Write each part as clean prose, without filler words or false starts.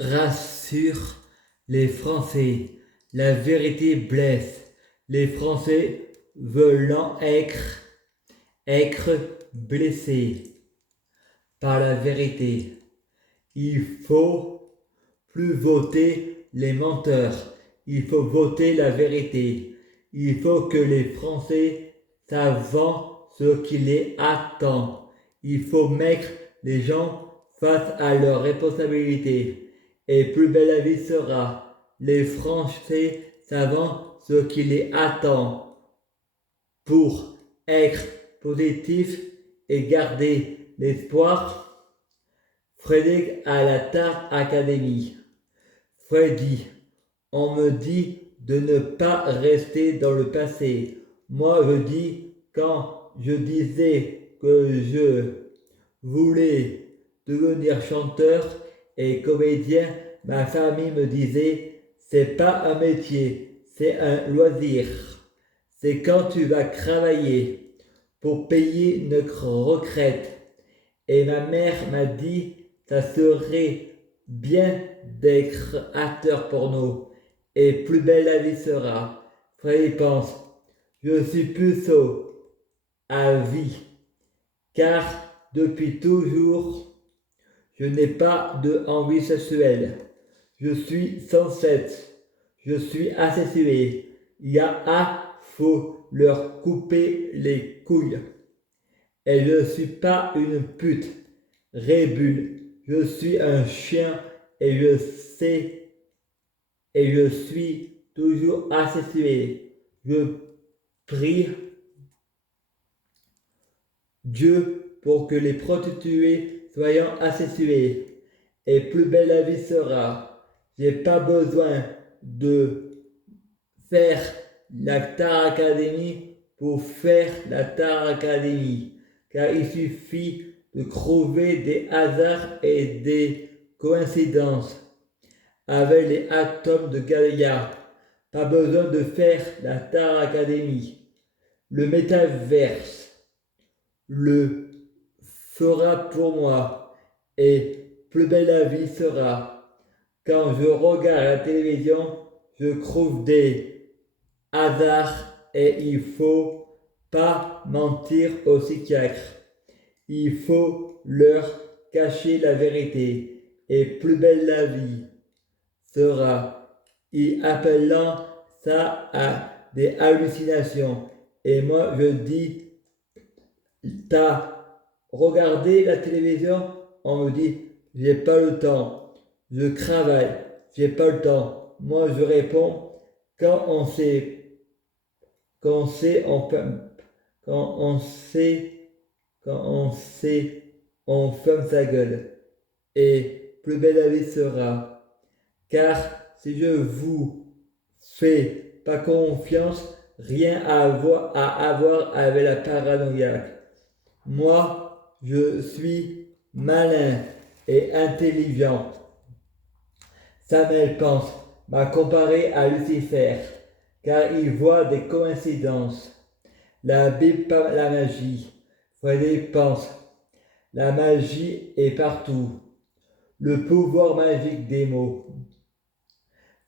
rassure les Français. La vérité blesse. Les Français veulent être blessés par la vérité. Il faut plus voter les menteurs. Il faut voter la vérité. Il faut que les Français savent ce qui les attend. Il faut mettre les gens face à leurs responsabilités. Et plus belle la vie sera. Les Français savant ce qui les attend pour être positifs et garder l'espoir. Frédéric à la Tar Academy. Freddy, on me dit de ne pas rester dans le passé. Moi, je dis, quand je disais que je voulais devenir chanteur et comédien, ma famille me disait, c'est pas un métier, c'est un loisir. C'est quand tu vas travailler pour payer notre retraite. Et ma mère m'a dit, ça serait bien d'être acteur porno. Et plus belle la vie sera. Freddy pense, je suis puceau à vie. Car depuis toujours, je n'ai pas de envie sexuelle. Je suis sans sexe. Je suis asexué. Faut leur couper les couilles. Et je ne suis pas une pute. Rébule. Je suis un chien et je sais et je suis toujours asexué. Je prie Dieu pour que les prostituées soient asexuées. Et plus belle la vie sera. J'ai pas besoin de faire la Star Academy pour faire la Star Academy. Car il suffit de trouver des hasards et des coïncidences avec les atomes de Gaïa. Pas besoin de faire la Star Academy. Le métaverse le fera pour moi et plus belle la vie sera. Quand je regarde la télévision, je trouve des hasards et il faut pas mentir aux psychiatres. Il faut leur cacher la vérité et plus belle la vie sera. Et appelant ça à des hallucinations. Et moi je dis, t'as regardé la télévision? On me dit, j'ai pas le temps. Je travaille, j'ai pas le temps. Moi je réponds, quand on sait, quand on sait, on peut, quand on sait, quand on sait, on ferme sa gueule. Et plus belle la vie sera. Car si je vous fais pas confiance, rien à avoir avec la paranoïaque. Moi, je suis malin et intelligent. Samuel pense, m'a comparé à Lucifer, car il voit des coïncidences. La Bible parle la magie. Frédéric pense, la magie est partout. Le pouvoir magique des mots.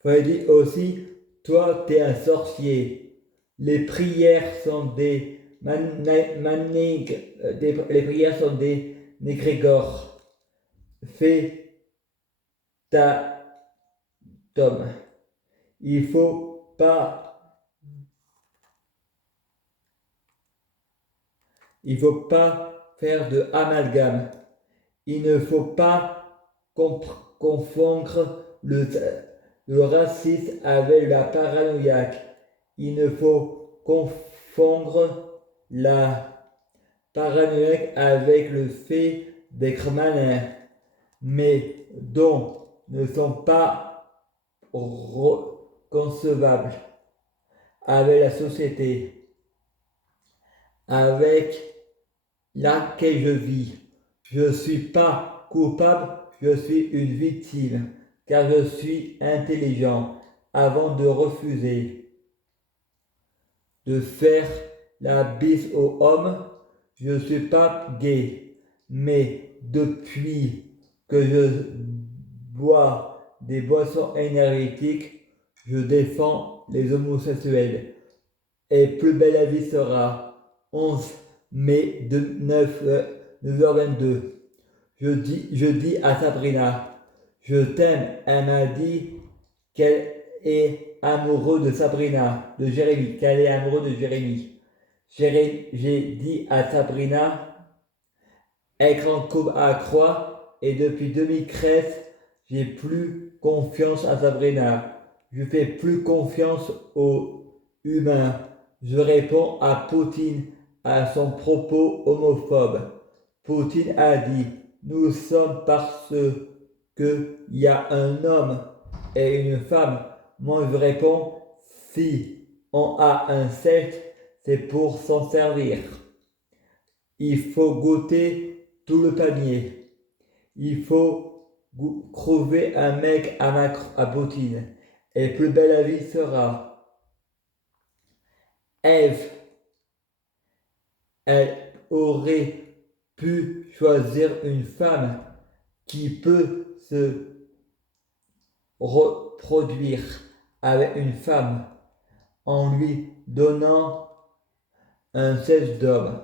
Freddy aussi, toi t'es un sorcier. Les prières sont des les prières sont des négrégores. Fais ta tome. Il faut pas faire de amalgame. Il ne faut pas confondre le racisme avec la paranoïaque. Il ne faut confondre la paranoïaque avec le fait d'être malin, mais dont ne sont pas concevables avec la société avec laquelle je vis. Je ne suis pas coupable, je suis une victime, car je suis intelligent avant de refuser de faire la bise aux hommes. Je ne suis pas gay, mais depuis que je bois des boissons énergétiques. Je défends les homosexuels. Et plus belle la vie sera. 11 mai 9h22. Je dis à Sabrina, je t'aime. Elle m'a dit qu'elle est amoureuse de Sabrina, de Jérémy, qu'elle est amoureuse de Jérémy. J'ai dit à Sabrina, écran coupe à croix, et depuis 2013, j'ai plus confiance à Sabrina. Je fais plus confiance aux humains. Je réponds à Poutine, à son propos homophobe. Poutine a dit, nous sommes parce qu'il y a un homme et une femme. Moi je réponds, si on a un sexe, c'est pour s'en servir. Il faut goûter tout le panier. Il faut crever un mec à Poutine. Et plus belle la vie sera. Ève, elle aurait pu choisir une femme qui peut se reproduire avec une femme en lui donnant un sexe d'homme.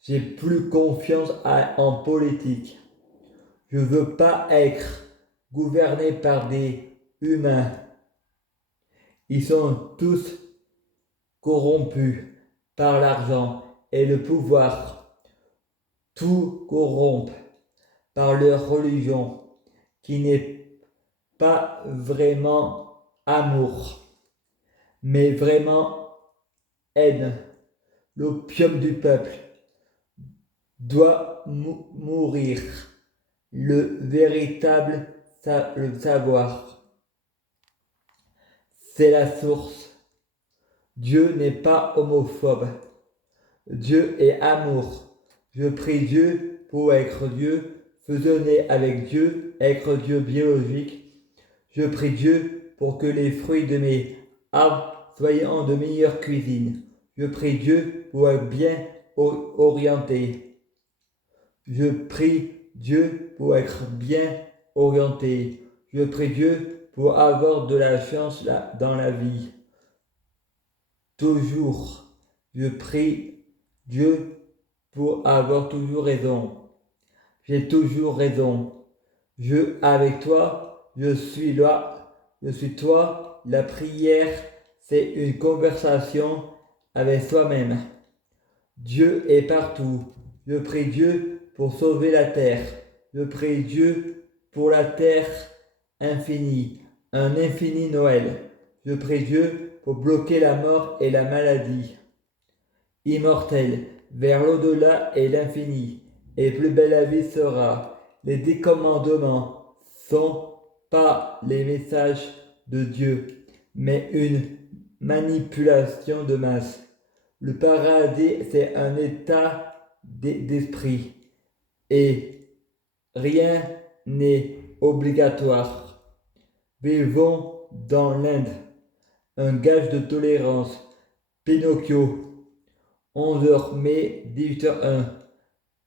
J'ai plus confiance en politique. Je veux pas être gouverné par des humains. Ils sont tous corrompus par l'argent et le pouvoir. Tout corrompt par leur religion qui n'est pas vraiment amour, mais vraiment haine. L'opium du peuple doit mourir. Le véritable le savoir, c'est la source. Dieu n'est pas homophobe. Dieu est amour. Je prie Dieu pour être Dieu, fusionner avec Dieu, être Dieu biologique. Je prie Dieu pour que les fruits de mes arbres soient en de meilleure cuisine. Je prie Dieu pour être bien orienté. Je prie Dieu pour être bien orienté. Je prie Dieu pour avoir de la chance dans la vie. Toujours. Je prie Dieu pour avoir toujours raison. J'ai toujours raison. Avec toi, je suis là. Je suis toi. La prière, c'est une conversation avec soi-même. Dieu est partout. Je prie Dieu pour sauver la terre. Je prie Dieu pour la terre infinie, un infini Noël. Je prie Dieu pour bloquer la mort et la maladie. Immortel, vers l'au-delà et l'infini, et plus belle la vie sera. Les 10 commandements sont pas les messages de Dieu, mais une manipulation de masse. Le paradis, c'est un état d'esprit et rien n'est obligatoire. Vivons dans l'Inde, un gage de tolérance. Pinocchio, 11h mai, 18h01.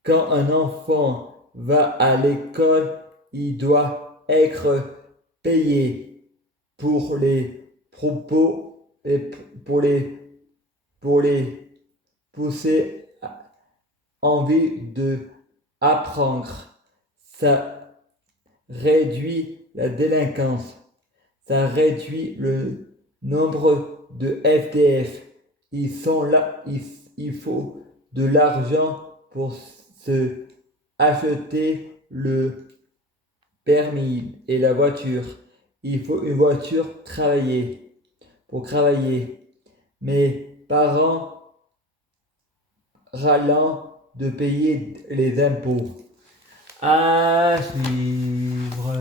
Quand un enfant va à l'école, il doit être payé pour les propos et pour les pousser envie de apprendre. Ça réduit la délinquance. Ça réduit le nombre de FDF. Ils sont là, il faut de l'argent pour se acheter le permis et la voiture. Il faut une voiture pour travailler. Mes parents râlant de payer les impôts. À suivre.